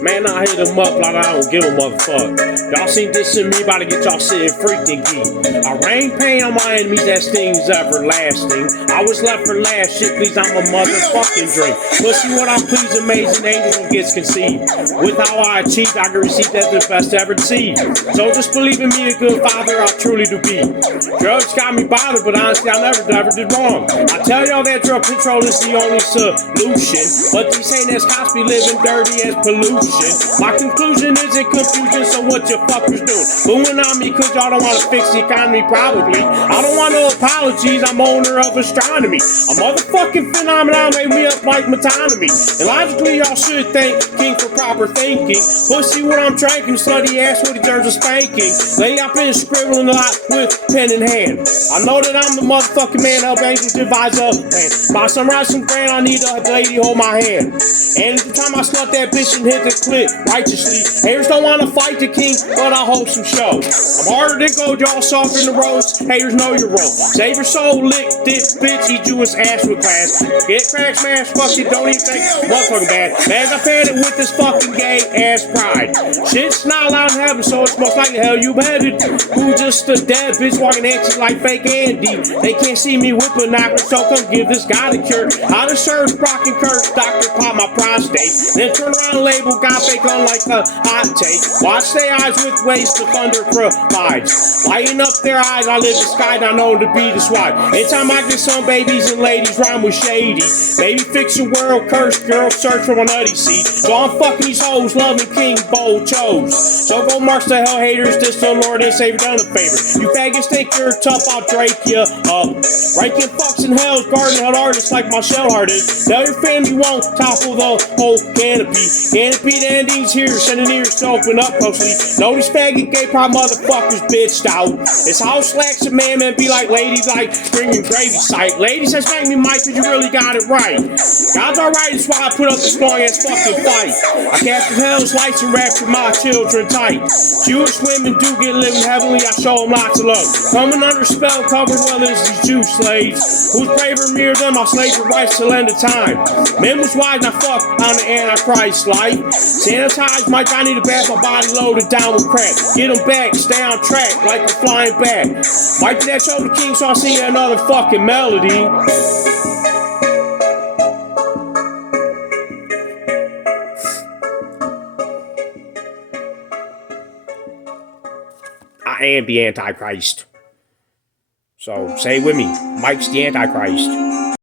Man, I hit him up like I don't give a motherfucker. Y'all seen this in me, about to get y'all sitting freaking geek. I rain pain on my enemies, that stings everlasting. I was left for last, shit, please, I'm a motherfucking drink. Pussy what I please, amazing angels who gets conceived. With how I achieved, I can receive that the best ever received. So just believe in me, the good father I truly do be. Drugs got me bothered, but honestly, I never did wrong. I tell y'all that drug control is the only solution, but these ain't as cops be living dirty as pollution. My conclusion isn't confusion, so what you fuckers doing? Booing on me cause y'all don't wanna fix the economy, probably. I don't want no apologies, I'm owner of astronomy. A motherfucking phenomenon made me up like metonymy. And logically y'all should thank King for proper thinking. Pussy what I'm drinking, slutty ass what he deserves a spanking. Lay up in scribbling a lot with pen in hand. I know that I'm the motherfucking man, help angels devise a plan. By sunrise some grand, I need a lady hold my hand. And every time I slut that bitch and hit the clip righteously. Haters don't wanna fight the king, but I hope some show. I'm harder than gold, y'all softer than the rose. Haters know your role. Save your soul, lick this bitch, eat you his ass with class. Get crack smash, fuck it, don't even think motherfucking bad. As I fed it with this fucking gay ass pride. Shit's not allowed in heaven, so it's most likely hell you headed. Who just a dead bitch walking at you like fake Andy? They can't see me with binoculars, so come give this guy the cure. How to serve Brock and Kirk, doctor pop my prostate. Then turn around and label got fake on like a hot take. Watch their eyes with ways the thunder provides. Lighting up their eyes, I live the sky, not known to be the swat. Anytime I get some babies and ladies rhyme with shady. Baby fix your world, cursed girl, search for my nutty seed. So I'm fucking these hoes, loving King Bold chose. So go march the hell haters, this the Lord and Savior done a favor. You faggots think you're tough, I'll drake ya up. Raking fucks in hell's garden, hell artists like my shell artist. Tell your family won't topple the whole canopy. Canopy the endings here, sending ears to open up closely. Know these faggot gay pop motherfuckers bitched out. It's how slacks a man be like ladies like bringing gravy sight. Ladies has made me Mike cause you really got it right. God's alright, that's why I put up this long ass fucking fight. I capture hell's lights and rapture my children tight. Jewish women do get living heavenly, I show them lots of love. Coming under spell, covered well as these Jew slaves. Who's braver mirror than my slaves rights till end of time. Men was wise, now fuck on the Antichrist life. Sanitize, Mike, I need a bath, my body loaded down with crack. Get them back, stay on track like a flying back. Mike, that show the king, so I sing another fucking melody. I am the Antichrist. So say it with me, Mike's the Antichrist.